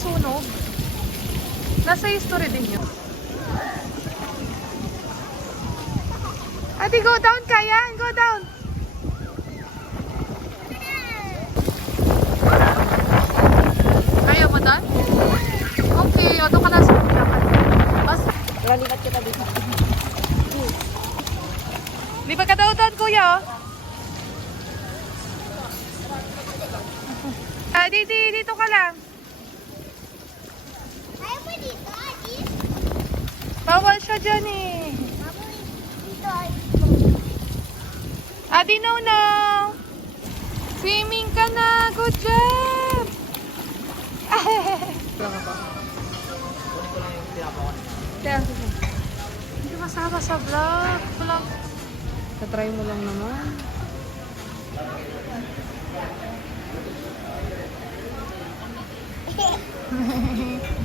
nasunog. Nasa history din yun. Ate, go down ka yan. Go down. Ayaw mo doon? Okay, o doon ka na sa pagkakas. Mas, Ralipat kita dito. lipat ka daw doon, kuya. Ah, dito ka lang. Ayaw mo dito, Adi? Bawal siya dyan eh. Dito, Adi. Adi, no. Swimming ka na. Good job. Hindi masama sa vlog. Vlog. Tatry mo lang naman.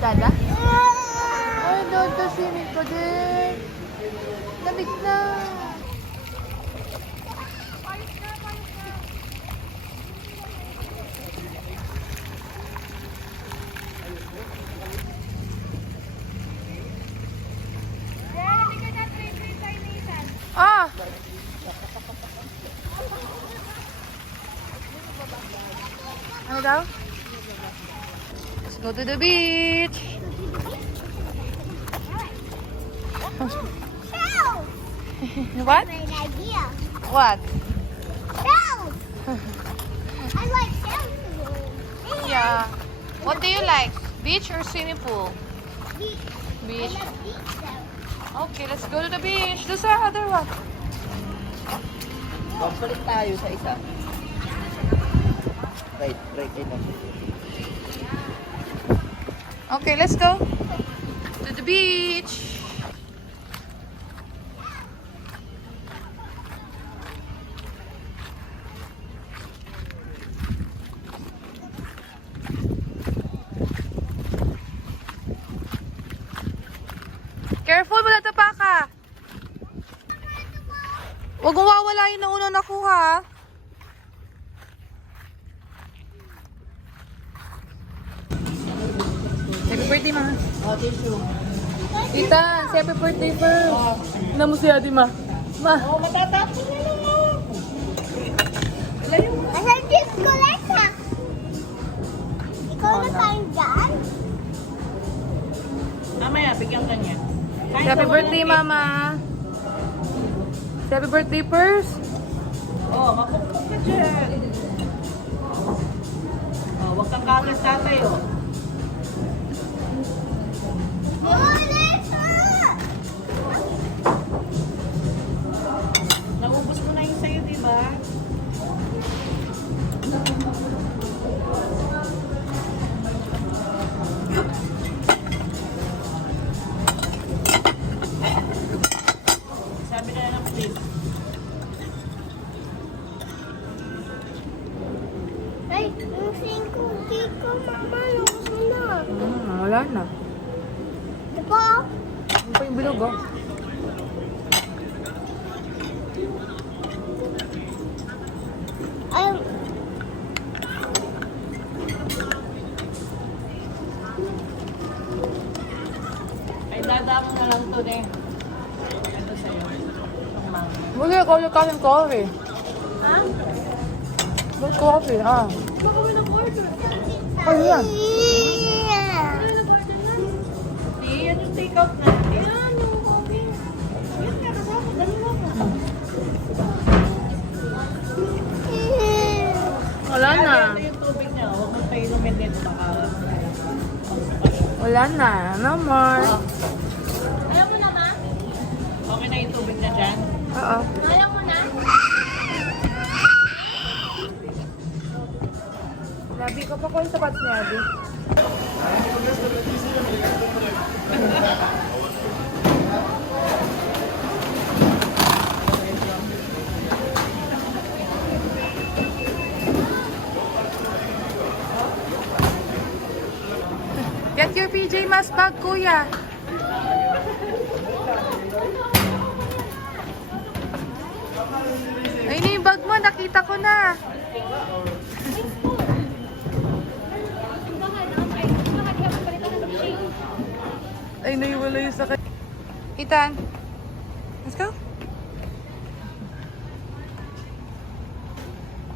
Dada? Ay, Dada, swimming ka din. Lamig na. Ah! Ano daw? Let's go to the beach. Shell! What? Great idea. What? Shell! I like shell. Yeah. What do you like? Beach or swimming pool? Beach. Beach. I love beach though. Okay, let's go to the beach. Do sa other one. Balik tayo sa isa. Right ito. Okay, let's go to the beach. Careful, wala tapa ka. Huwag mong wawalayin na unang nakuha. Ha? Happy birthday, ma. Oh, tissue. Tita, si happy birthday first. Ina mo si Adi, ma. Ma. Oh, matatapos na naman. Layo mo. Asan yung kuleta? Ikaw na tayo dyan? Mamaya, bigyan ka niya. Si happy birthday, mama. Si happy birthday first. Oh, mapukpuk ka dyan. Oh, huwag kang kagas tatay, oh. Kuleta! Naubos mo na yung sa'yo, di ba? Sabi na lang, please. Ay, yung 5 cookie ko, mama, lubos mo na. Wala na. Diba? Ano pa yung bilog, oh? Ay, Ay, dadamo na lang to, ne. Ito sa'yo. Ang mama. Hindi, ikaw yung kasing coffee. Ha? Good coffee, ah. Baka may nag-order. Ano yan? Di, yan yung take-out natin. Yan, yung coffee. Yan ka, kasama. Dalawa ka. Wala na. Ito yung tubig niya. Huwag mo pa inumin din. Baka. Wala na. No more. Ayaw mo na, ma? Okay na yung tubig na dyan. Oo. Ayaw mo na? Labi ka pa ko yung sapat ni Adi. Get your PJ Masks bag, kuya. Ay, yung bag mo. Nakita ko na. Ay, naiwalay sa kanya. Ethan, let's go.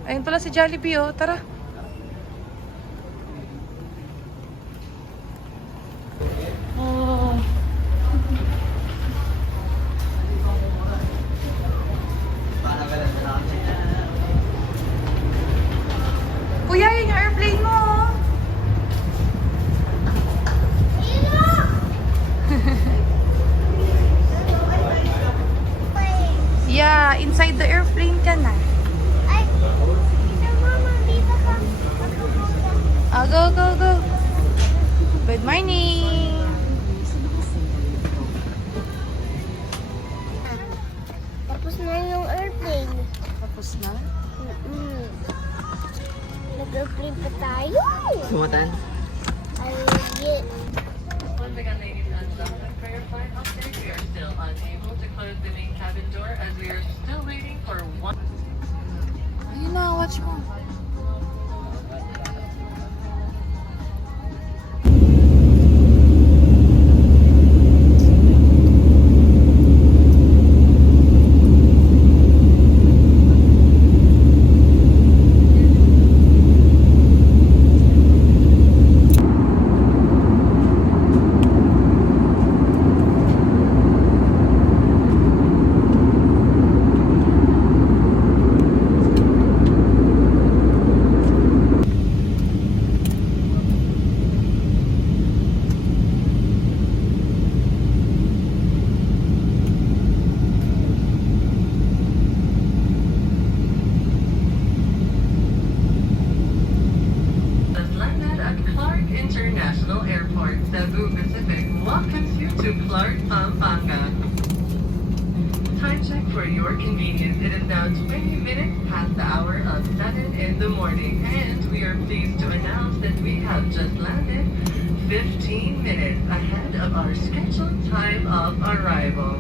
Ayun pala si Jollibee, oh. Tara. Oh. Kuya, yun yung airplane mo, oh. Yeah, inside the airplane ka na. Ay, mama, dito ka. Nakapunta. Oh, go, go, go. Good morning. Tapos na yung airplane. Tapos na? Nag-airplane pa tayo. Sumutan? Ay, yeah. Once again, ladies and gentlemen, for your flight update, we are still unable to close the main cabin door as we are still waiting for one. Ayun na, watch mo. Has landed at Clark International Airport. Cebu Pacific welcomes you to Clark, Pampanga. Time check for your convenience. It is now 20 minutes past the hour of 7 in the morning, and we are pleased to announce that we have just landed 15 minutes ahead of our scheduled time of arrival.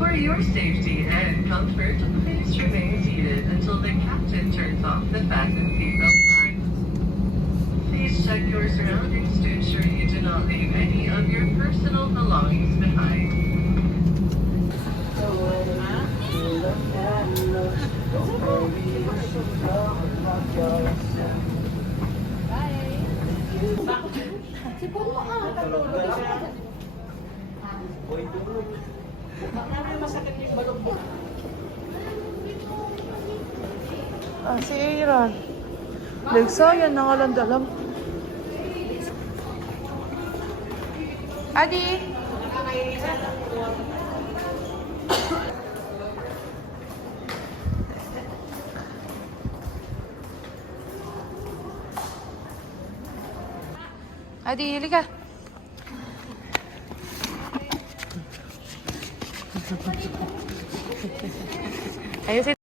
For your safety and comfort, please remain seated until the captain turns off the fasten seatbelt sign. Please check your surroundings to ensure you do not leave any of your personal belongings behind. Ah, si Aaron. Nagsayan na nga lang dalam. Adi! Adi, halika. Ayusin.